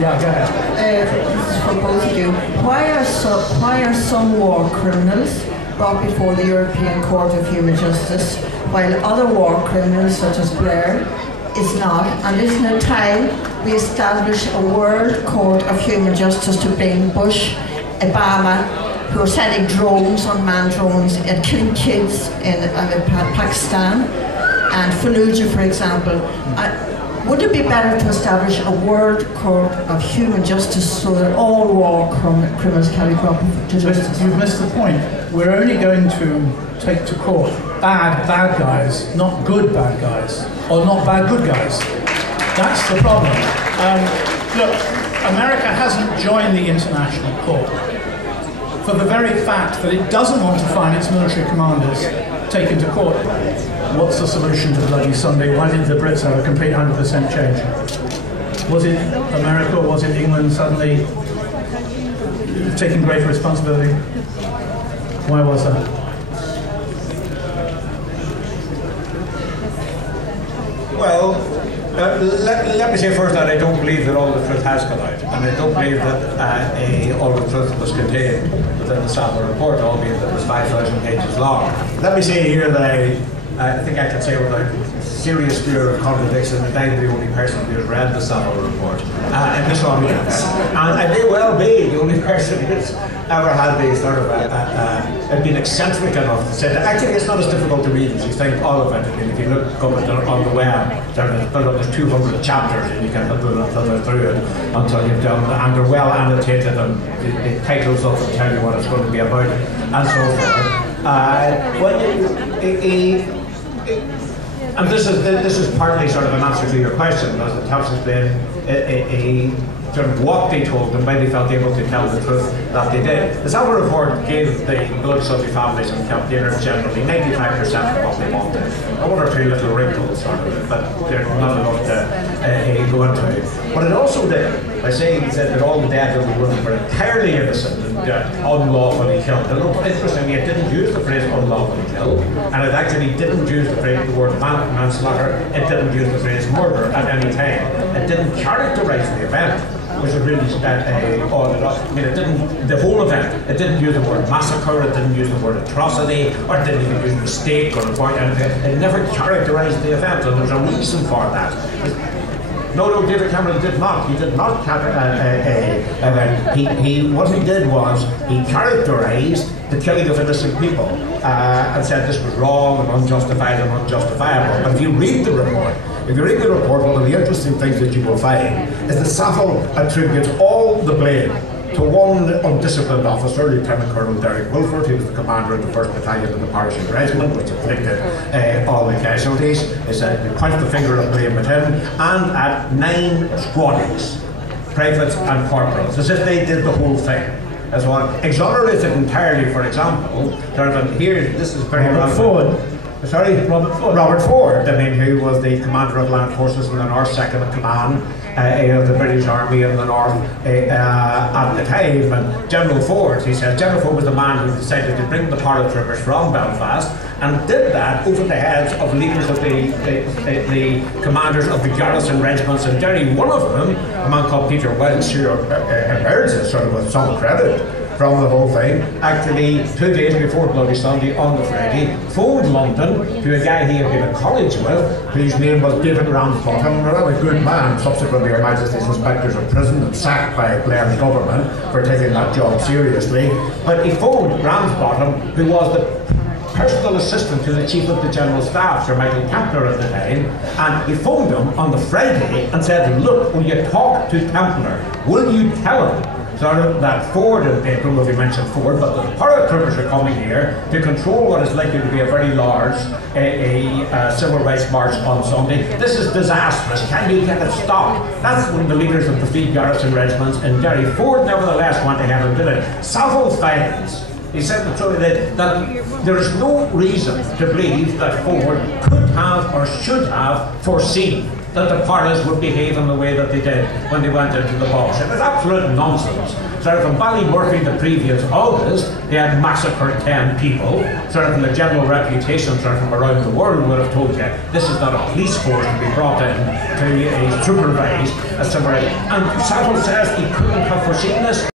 Yeah, go ahead. This is for both of you. Why are some war criminals brought before the European Court of Human Justice, while other war criminals, such as Blair, is not? And isn't it time we establish a World Court of Human Justice to bring Bush, Obama, who are sending drones, unmanned drones, and killing kids in Pakistan, and Fallujah, for example? Would it be better to establish a World Court of Human Justice so that all war criminals can be brought to justice? You've missed the point. We're only going to take to court bad guys, not good bad guys, or not bad good guys. That's the problem. Look, America hasn't joined the International Court for the very fact that it doesn't want to find its military commanders taken to court. What's the solution to Bloody Sunday? Why did the Brits have a complete 100% change? Was it America or was it England suddenly taking greater responsibility? Why was that? Well, let me say first that I don't believe that all the truth has come out, and I don't believe that all the truth was contained within the Savile report, albeit that it was 5,000 pages long. Let me say here that I think I can say without serious fear of contradiction that I'm the only person who has read the Savile report in this audience, and I may well be the only person who's ever had the sort of been eccentric enough to say that actually it's not as difficult to read as you think. All of it. I mean, if you look on the web, there's 200 chapters, and you can filter through it until you've done, and they're well annotated, and the titles of them tell you what it's going to be about, and so forth. And this is partly sort of an answer to your question, because it helps explain sort of what they told them, when they felt able to tell the truth that they did. The Savile report gave the BloodySunday families and campaigners generally 95% of what they wanted. One or two little wrinkles, sort of, but they're not enough to go into. What it also did, by saying it said that all the dead in the world were entirely innocent and unlawfully killed. And interestingly, it didn't use the phrase unlawfully killed, and it actually didn't use the word manslaughter. It didn't use the phrase murder at any time. It didn't characterise the event, which is really odd enough. I mean, it didn't, the whole event, it didn't use the word massacre, it didn't use the word atrocity, or it didn't even use mistake or report anything. It never characterised the event, and there's a reason for that. No, David Cameron did not. He did not what he did was he characterised the killing of innocent people and said this was wrong and unjustified and unjustifiable. But if you read the report, one of the interesting things that you will find is that Savile attributes all the blame to one undisciplined officer, Lieutenant Colonel Derek Wilford. He was the commander of the 1st Battalion of the Parishing Regiment, which inflicted all the casualties. He said he points the finger of blame at him and at 9 squaddies, privates and corporals, as if they did the whole thing. As well, exonerated entirely, for example, this is very Robert Ford. Sorry? Robert Ford, I mean, who was the commander of land forces in the North, second in command of the British Army in the North at the time. And General Ford, he says, General Ford was the man who decided to bring the paratroopers from Belfast, and did that over the heads of leaders of the commanders of the garrison regiments in Derry. One of them, a man called Peter Welch, who emerges sort of with some credit from the whole thing, actually 2 days before Bloody Sunday on the Friday, phoned London to a guy he had been at college with, whose name was David Ramsbottom, a rather good man, subsequently Her Majesty's Inspectors of Prison and sacked by Blair's government for taking that job seriously. But he phoned Ramsbottom, who was the personal assistant to the Chief of the General Staff, Sir Michael Kempner at the time, and he phoned him on the Friday and said, look, when you talk to Kempner, will you tell him that Ford, I don't know if you mentioned Ford, but the paratroopers are coming here to control what is likely to be a very large civil rights march on Sunday. This is disastrous. Can you get it stopped? That's when the leaders of the 3 garrison regiments in Derry. Ford nevertheless went ahead and did it. Savile finds, he said that there is no reason to believe that Ford could have or should have foreseen that the Paras would behave in the way that they did when they went into the box. It was absolute nonsense. Sort of from Ballymurphy the previous August, they had massacred 10 people. Sort of from the general reputation sort of from around the world would have told you this is not a police force to be brought in to supervise a summary. And Savile says he couldn't have foreseen this.